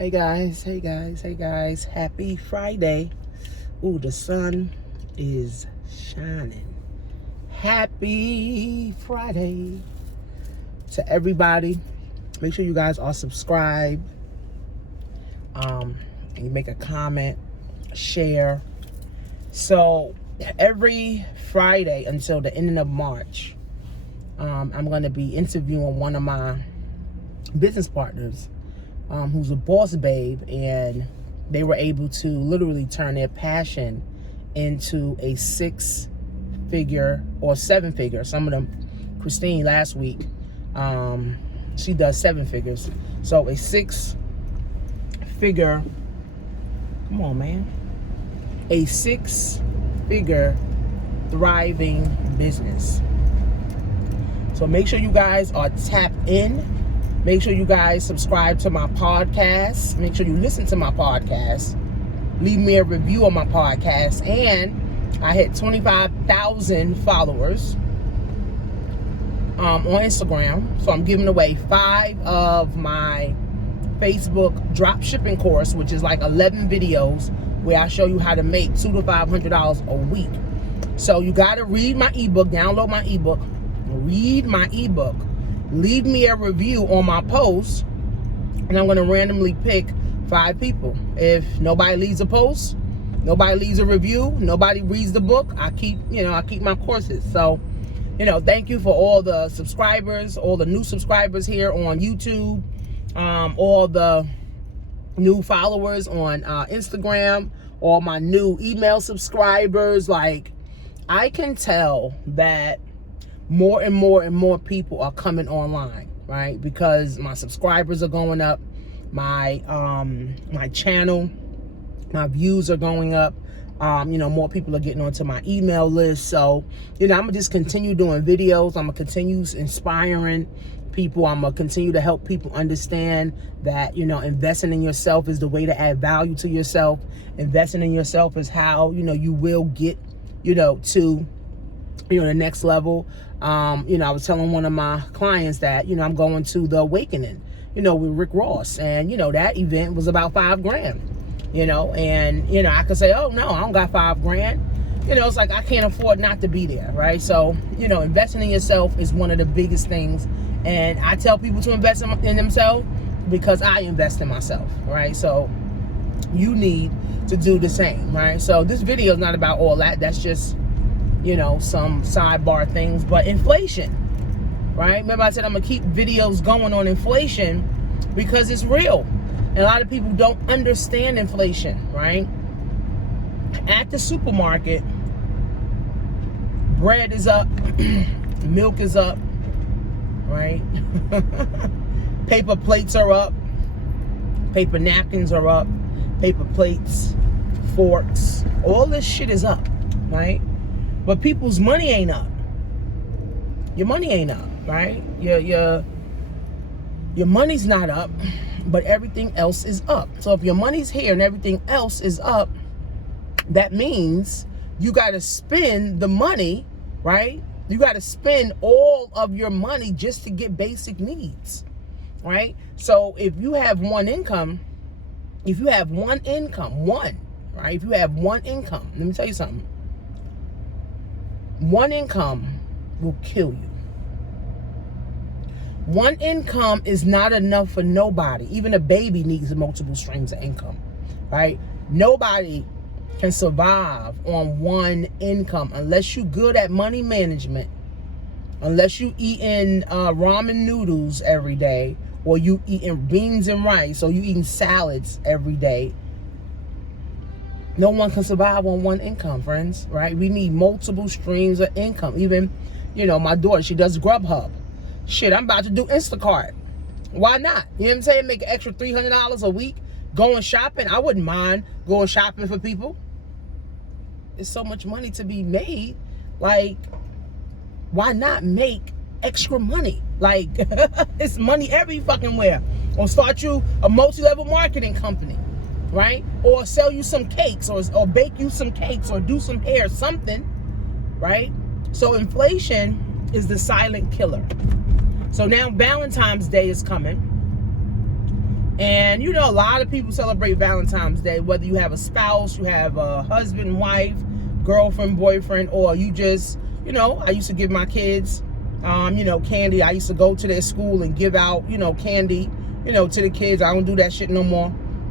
Hey guys, happy Friday. Ooh, the sun is shining. Happy Friday to everybody. Make sure you guys are subscribed. And you make a comment, share. So every Friday until the ending of March, I'm going to be interviewing one of my business partners, who's a boss babe, and they were able to literally turn their passion into a 6-figure or 7-figure. Some of them, Christine last week, she does 7 figures. So a 6-figure, come on man, a 6-figure thriving business. So make sure you guys are tapped in. Make sure you guys subscribe to my podcast. Make sure you listen to my podcast. Leave me a review on my podcast. And I hit 25,000 followers on Instagram. So I'm giving away 5 of my Facebook drop shipping course, which is like 11 videos where I show you how to make $200 to $500 a week. So you got to read my ebook, download my ebook, read my ebook. Leave me a review on my post, and I'm going to randomly pick 5 people. If nobody leaves a post, nobody leaves a review, nobody reads the book, I keep my courses. So, thank you for all the subscribers, all the new subscribers here on YouTube, all the new followers on Instagram, all my new email subscribers. Like, I can tell that more and more people are coming online, right? Because my subscribers are going up, my my channel, my views are going up. More people are getting onto my email list. So, I'm gonna just continue doing videos. I'm gonna continue inspiring people. I'm gonna continue to help people understand that, investing in yourself is the way to add value to yourself. Investing in yourself is how, you will get, to the next level. I was telling one of my clients that, I'm going to the Awakening, with Rick Ross. And, that event was about $5,000, and, I could say, oh no, I don't got $5,000. It's like, I can't afford not to be there. Right. So, investing in yourself is one of the biggest things. And I tell people to invest in themselves because I invest in myself. Right. So you need to do the same. Right. So this video is not about all that. That's just, some sidebar things. But inflation, right? Remember I said I'm gonna keep videos going on inflation because it's real, and a lot of people don't understand inflation. Right? At the supermarket, bread is up, milk is up, right? Paper plates are up, paper napkins are up, paper plates, forks, all this shit is up, right? But people's money ain't up. Your money ain't up, right? Your money's not up, but everything else is up. So if your money's here and everything else is up, that means you got to spend the money, right? You got to spend all of your money just to get basic needs, right? So if you have one income, right? If you have one income, let me tell you something. One income will kill you. One income is not enough for nobody. Even a baby needs multiple streams of income, right? Nobody can survive on one income unless you're good at money management, unless you eating ramen noodles every day, or you eating beans and rice, or you eating salads every day. No one can survive on one income, friends, right? We need multiple streams of income. Even, my daughter, she does Grubhub. Shit, I'm about to do Instacart. Why not? You know what I'm saying? Make an extra $300 a week going shopping. I wouldn't mind going shopping for people. There's so much money to be made. Like, why not make extra money? Like, it's money every fucking where. Or start you a multi-level marketing company. Right? Or sell you some cakes, or bake you some cakes, or do some hair, something, right? So inflation is the silent killer. So now Valentine's Day is coming, And you know, a lot of people celebrate Valentine's Day, whether you have a spouse, you have a husband, wife, girlfriend, boyfriend, or you just, you know, I used to give my kids, you know, candy. I used to go to their school and give out, you know, candy, you know, to the kids. I don't do that shit no more.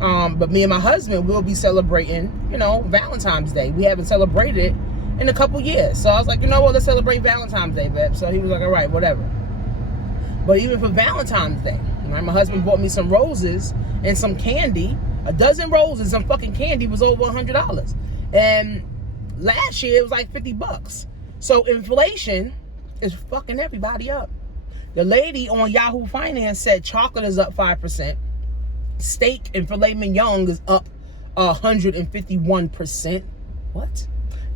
But me and my husband will be celebrating, you know, Valentine's Day. We haven't celebrated it in a couple years. So I was like, you know what, let's celebrate Valentine's Day, babe. So he was like, all right, whatever. But even for Valentine's Day, right, my husband bought me some roses and some candy. A dozen roses and fucking candy was over $100. And last year it was like $50. So inflation is fucking everybody up. The lady on Yahoo Finance said chocolate is up 5%. Steak and filet mignon is up 151%. What?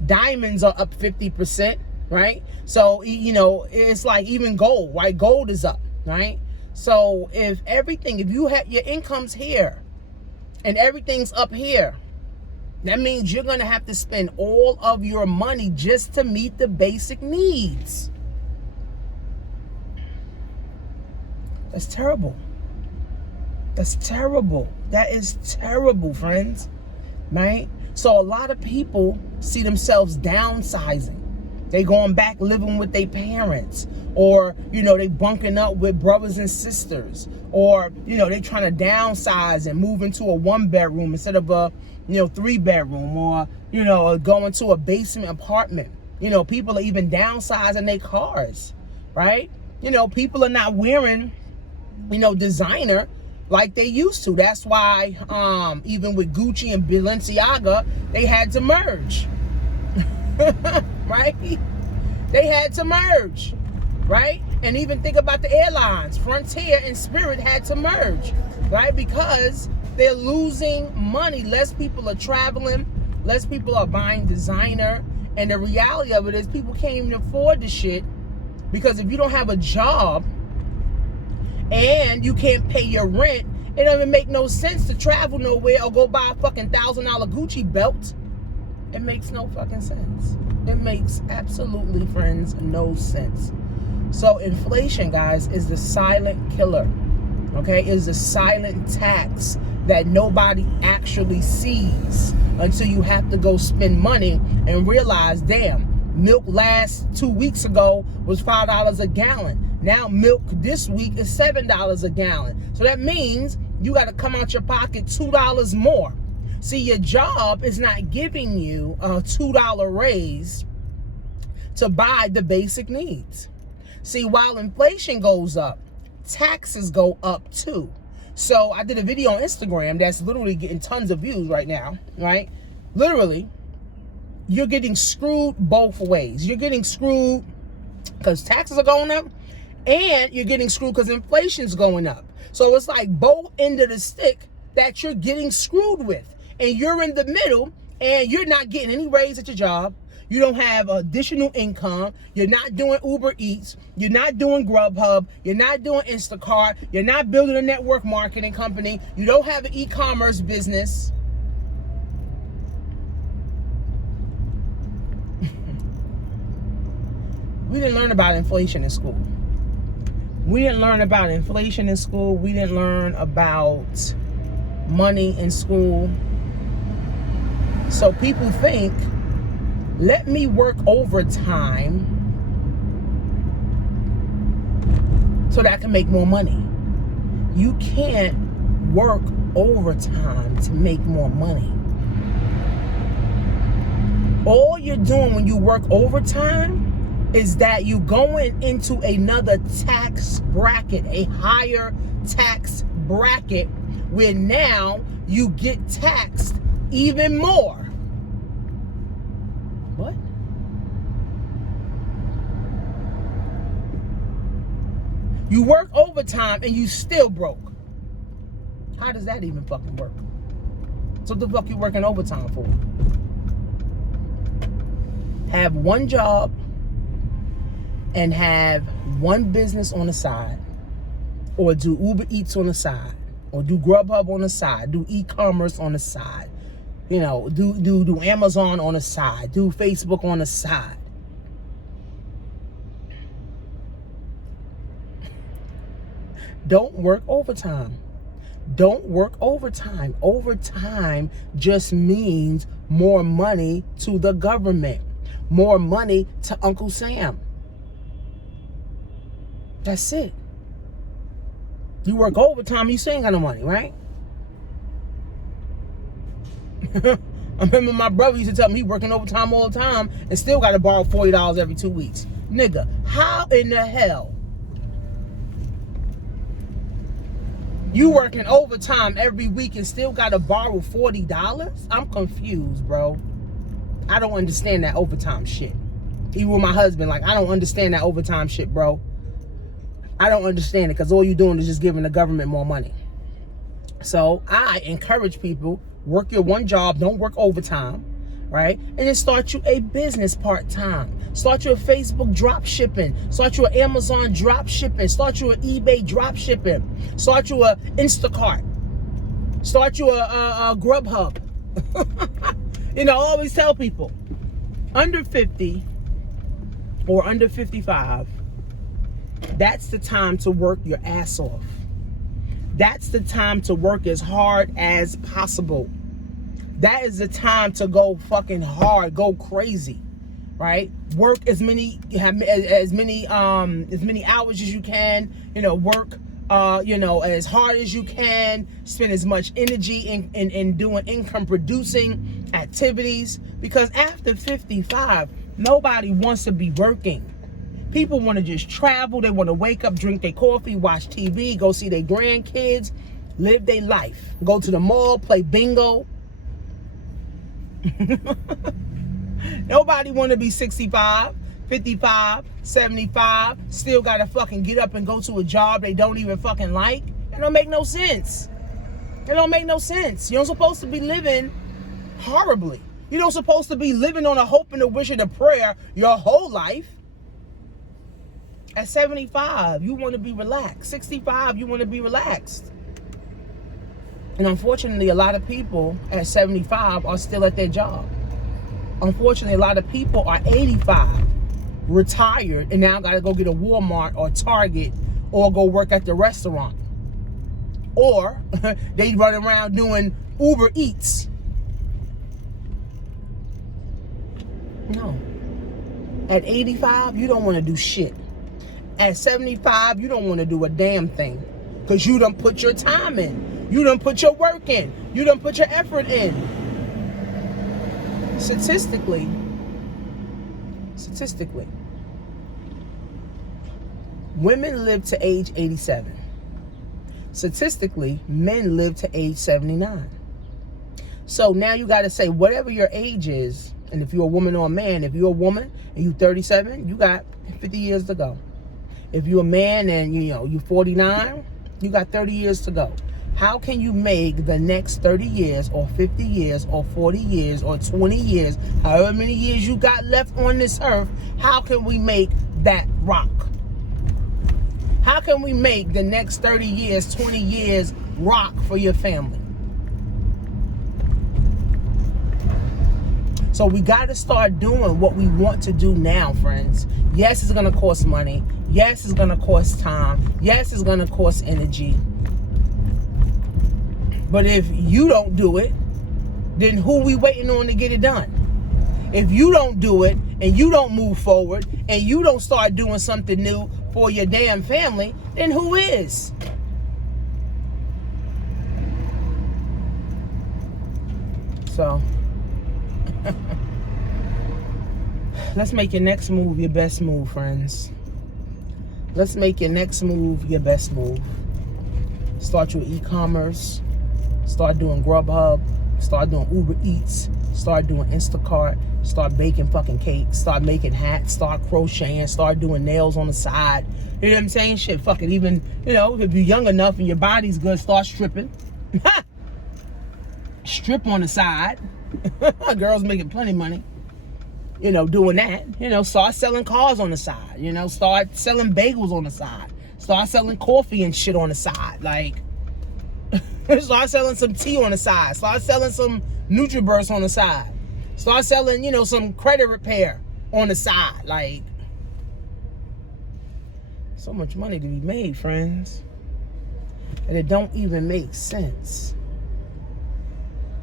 Diamonds are up 50%, right? So, you know, it's like even gold, right? Gold is up, right? So if you have your income's here and everything's up here, that means you're going to have to spend all of your money just to meet the basic needs. That's terrible. That's terrible. That is terrible, friends. Right? So a lot of people see themselves downsizing. They going back living with their parents, or, you know, they bunking up with brothers and sisters, or, you know, they trying to downsize and move into a 1-bedroom instead of a, you know, 3-bedroom, or, you know, going to a basement apartment. You know, people are even downsizing their cars, right? You know, people are not wearing, you know, designer like they used to. That's why even with Gucci and Balenciaga, they had to merge. Right? They had to merge, right? And even think about the airlines. Frontier and Spirit had to merge, right? Because they're losing money. Less people are traveling. Less people are buying designer. And the reality of it is people can't even afford the shit, because if you don't have a job and you can't pay your rent, it doesn't make no sense to travel nowhere or go buy a fucking $1,000 Gucci belt. It makes no fucking sense. It makes absolutely, friends, no sense. So inflation, guys, is the silent killer. Okay? Is the silent tax that nobody actually sees until you have to go spend money and realize, damn, milk last 2 weeks ago was $5 a gallon. Now milk this week is $7 a gallon. So that means you got to come out your pocket $2 more. See, your job is not giving you a $2 raise to buy the basic needs. See, while inflation goes up, taxes go up too. So I did a video on Instagram that's literally getting tons of views right now, right? Literally, you're getting screwed both ways. You're getting screwed because taxes are going up, and you're getting screwed because inflation's going up. So it's like both ends of the stick that you're getting screwed with. And you're in the middle, and you're not getting any raise at your job. You don't have additional income. You're not doing Uber Eats. You're not doing Grubhub. You're not doing Instacart. You're not building a network marketing company. You don't have an e-commerce business. We didn't learn about inflation in school. We didn't learn about inflation in school. We didn't learn about money in school. So people think, let me work overtime so that I can make more money. You can't work overtime to make more money. All you're doing when you work overtime is that you're going into another tax bracket, a higher tax bracket, where now you get taxed even more. What? You work overtime and you still broke. How does that even fucking work? So what the fuck you working overtime for? Have one job and have one business on the side, or do Uber Eats on the side, or do Grubhub on the side, do e-commerce on the side, you know, do Amazon on the side, do Facebook on the side. Don't work overtime. Don't work overtime. Overtime just means more money to the government, more money to Uncle Sam. That's it. You work overtime, you still ain't got no money, right? I remember my brother used to tell me he working overtime all the time and still got to borrow $40 every 2 weeks. Nigga, how in the hell you working overtime every week and still got to borrow $40? I'm confused, bro. I don't understand that overtime shit. Even with my husband, like, I don't understand that overtime shit, bro. I don't understand it because all you're doing is just giving the government more money. So I encourage people, work your one job, don't work overtime, right? And then start you a business part-time. Start your Facebook drop shipping. Start your Amazon drop shipping. Start your eBay drop shipping. Start your Instacart. Start your Grubhub. You know, I always tell people, under 50 or under 55, that's the time to work your ass off. That's the time to work as hard as possible. That is the time to go fucking hard, go crazy, right? Work as many hours as you can. You know, work as hard as you can. Spend as much energy in doing income producing activities, because after 55, nobody wants to be working. People want to just travel. They want to wake up, drink their coffee, watch TV, go see their grandkids, live their life. Go to the mall, play bingo. Nobody want to be 65, 55, 75, still got to fucking get up and go to a job they don't even fucking like. It don't make no sense. It don't make no sense. You're not supposed to be living horribly. You're not supposed to be living on a hope and a wish and a prayer your whole life. At 75, you want to be relaxed. 65, you want to be relaxed. And unfortunately, a lot of people at 75 are still at their job. Unfortunately, a lot of people are 85, retired, and now got to go get a Walmart or Target or go work at the restaurant. Or they run around doing Uber Eats. No. At 85, you don't want to do shit. At 75, you don't want to do a damn thing, because you done put your time in. You done put your work in. You done put your effort in. Statistically, women live to age 87. Statistically, men live to age 79. So now you got to say, whatever your age is, and if you're a woman or a man, if you're a woman and you're 37, you got 50 years to go. If you're a man and you're 49, you got 30 years to go. How can you make the next 30 years or 50 years or 40 years or 20 years, however many years you got left on this earth, how can we make that rock? How can we make the next 30 years, 20 years rock for your family? So we got to start doing what we want to do now, friends. Yes, it's going to cost money. Yes, it's going to cost time. Yes, it's going to cost energy. But if you don't do it, then who we waiting on to get it done? If you don't do it and you don't move forward and you don't start doing something new for your damn family, then who is? So let's make your next move your best move, friends. Let's make your next move your best move. Start your e-commerce. Start doing Grubhub. Start doing Uber Eats. Start doing Instacart. Start baking fucking cakes. Start making hats. Start crocheting. Start doing nails on the side. You know what I'm saying? Shit, fuck it. Even, if you're young enough and your body's good, start stripping. Strip on the side. Girls making plenty of money. Doing that. Start selling cars on the side. Start selling bagels on the side. Start selling coffee and shit on the side. Like, start selling some tea on the side. Start selling some NutriBurst on the side. Start selling, some credit repair on the side. Like, so much money to be made, friends. And it don't even make sense.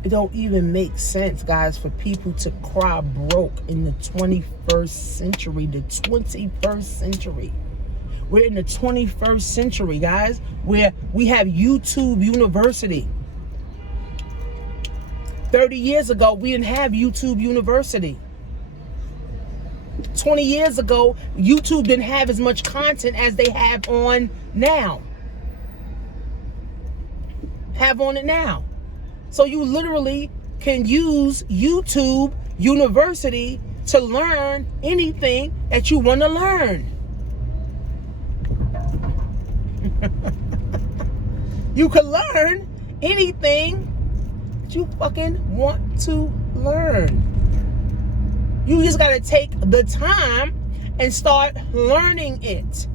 It don't even make sense, guys, for people to cry broke in the 21st century. The 21st century. We're in the 21st century, guys, where we have YouTube University. 30 years ago, we didn't have YouTube University. 20 years ago, YouTube didn't have as much content as they have on now. So you literally can use YouTube University to learn anything that you want to learn. You can learn anything that you fucking want to learn. You just got to take the time and start learning it.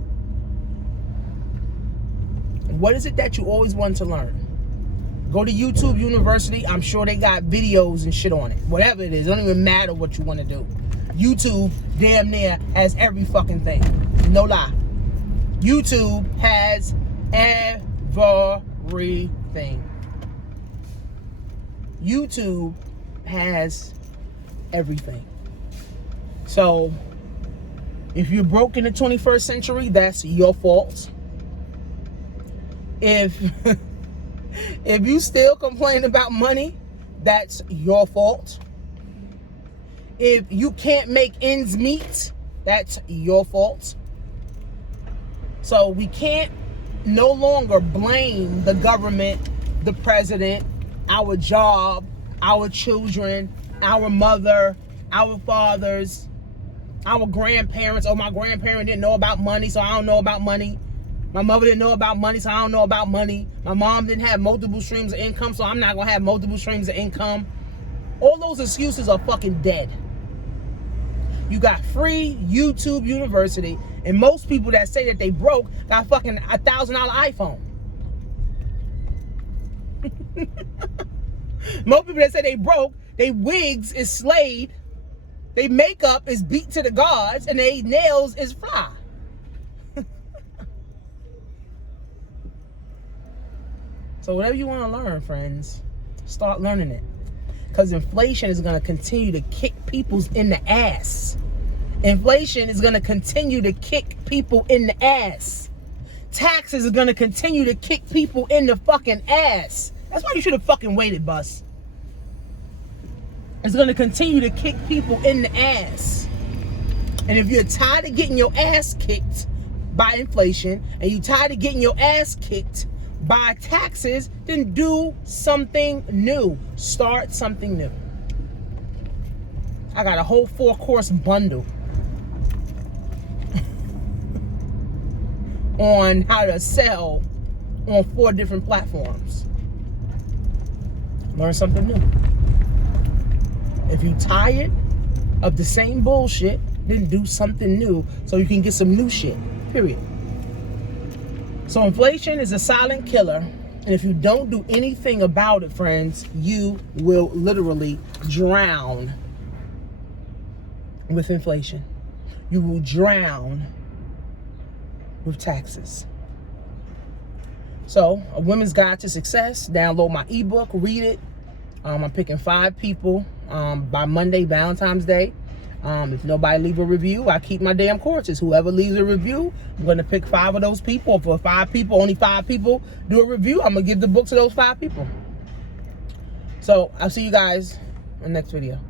What is it that you always want to learn? Go to YouTube University. I'm sure they got videos and shit on it. Whatever it is, it don't even matter what you want to do. YouTube damn near has every fucking thing. No lie. YouTube has everything. YouTube has everything. So, if you're broke in the 21st century, that's your fault. If you still complain about money, that's your fault. If you can't make ends meet, that's your fault. So we can't no longer blame the government, the president, our job, our children, our mother, our fathers, our grandparents. Oh, my grandparent didn't know about money, so I don't know about money. My mother didn't know about money, so I don't know about money. My mom didn't have multiple streams of income, so I'm not going to have multiple streams of income. All those excuses are fucking dead. You got free YouTube University, and most people that say that they broke got fucking $1,000 iPhone. Most people that say they broke, they wigs is slayed, they makeup is beat to the gods, and they nails is fly. So whatever you want to learn, friends, start learning it. Because inflation is going to continue to kick people's in the ass. Inflation is going to continue to kick people in the ass. Taxes are going to continue to kick people in the fucking ass. That's why you should have fucking waited, bus. It's going to continue to kick people in the ass. And if you're tired of getting your ass kicked by inflation, and you're tired of getting your ass kicked by taxes, then do something new. Start something new. I got a whole 4-course bundle on how to sell on 4 different platforms. Learn something new. If you're tired of the same bullshit, then do something new so you can get some new shit. Period. So inflation is a silent killer, and if you don't do anything about it, friends, you will literally drown with inflation. You will drown with taxes. So, A Women's Guide to Success. Download my ebook, read it. I'm picking 5 people by Monday, Valentine's Day. If nobody leave a review, I keep my damn courses. Whoever leaves a review, I'm going to pick 5 of those people. For 5 people, only 5 people do a review, I'm going to give the book to those 5 people. So, I'll see you guys in the next video.